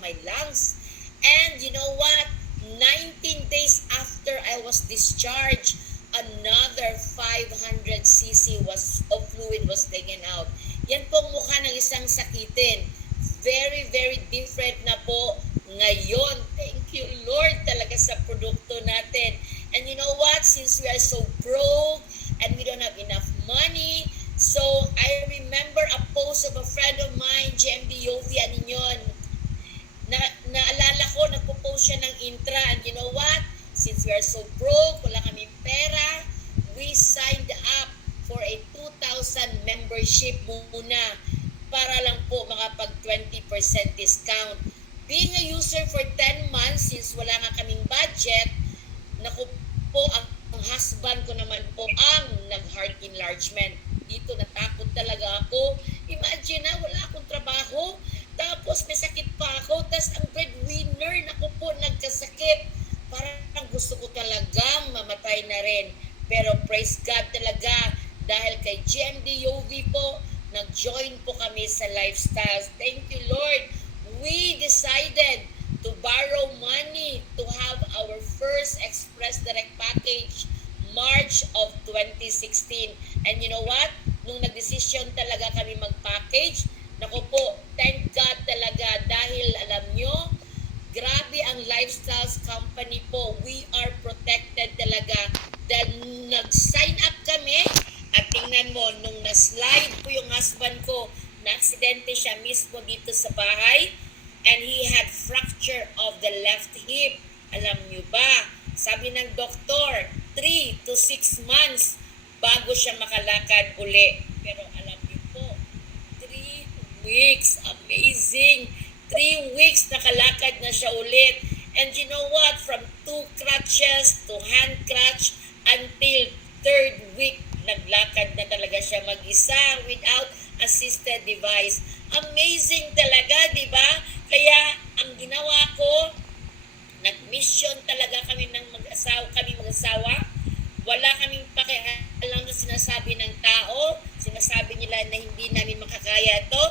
my lungs. And you know what? 19 days after I was discharged, another 500 cc of fluid was taken out. Yan pong mukha ng isang sakitin. Very, very different na po ngayon. Thank you, Lord, talaga sa produkto natin. And you know what? Since we are so broke and we don't have enough money, so I remember a post of a friend of mine, GMD Yovi, ano yun, naalala ko, nagpo-post siya ng intra, and you know what? Since we are so broke, wala kaming pera, we signed up for a 2,000 membership muna para lang po makapag 20% discount. Being a user for 10 months, since wala nga kaming budget, naku po, ang husband ko naman po ang nag-heart enlargement. Dito natakot talaga ako. Imagine na, wala akong trabaho, tapos may sakit pa ako, tapos ang breadwinner, naku po, nagkasakit. Parang gusto ko talagang mamatay na rin. Pero praise God talaga, dahil kay GMD Yovi po, nag-join po kami sa Lifestyles. Thank you, Lord. We decided to borrow money to have our first Express Direct package March of 2016. And you know what? Nung nag-decision talaga kami mag-package, naku po, thank God talaga dahil alam nyo, grabe ang Lifestyles company po. We are protected talaga. Dahil nag-sign up kami at tingnan mo, nung na-slide po yung husband ko, na-aksidente siya mismo dito sa bahay and he had fracture of the left hip. Alam nyo ba? Sabi ng doktor, 3 to 6 months bago siya makalakad uli. Pero alam niyo po, 3 weeks. Amazing! 3 weeks nakalakad na siya ulit. And you know what? From 2 crutches to hand crutch until 3rd week, naglakad na talaga siya mag-isa without assisted device. Amazing talaga, di ba? Kaya ang ginawa ko, nag-mission talaga kami ng mag-asawa. Wala kaming pakialam na sinasabi ng tao. Sinasabi nila na hindi namin makakaya to.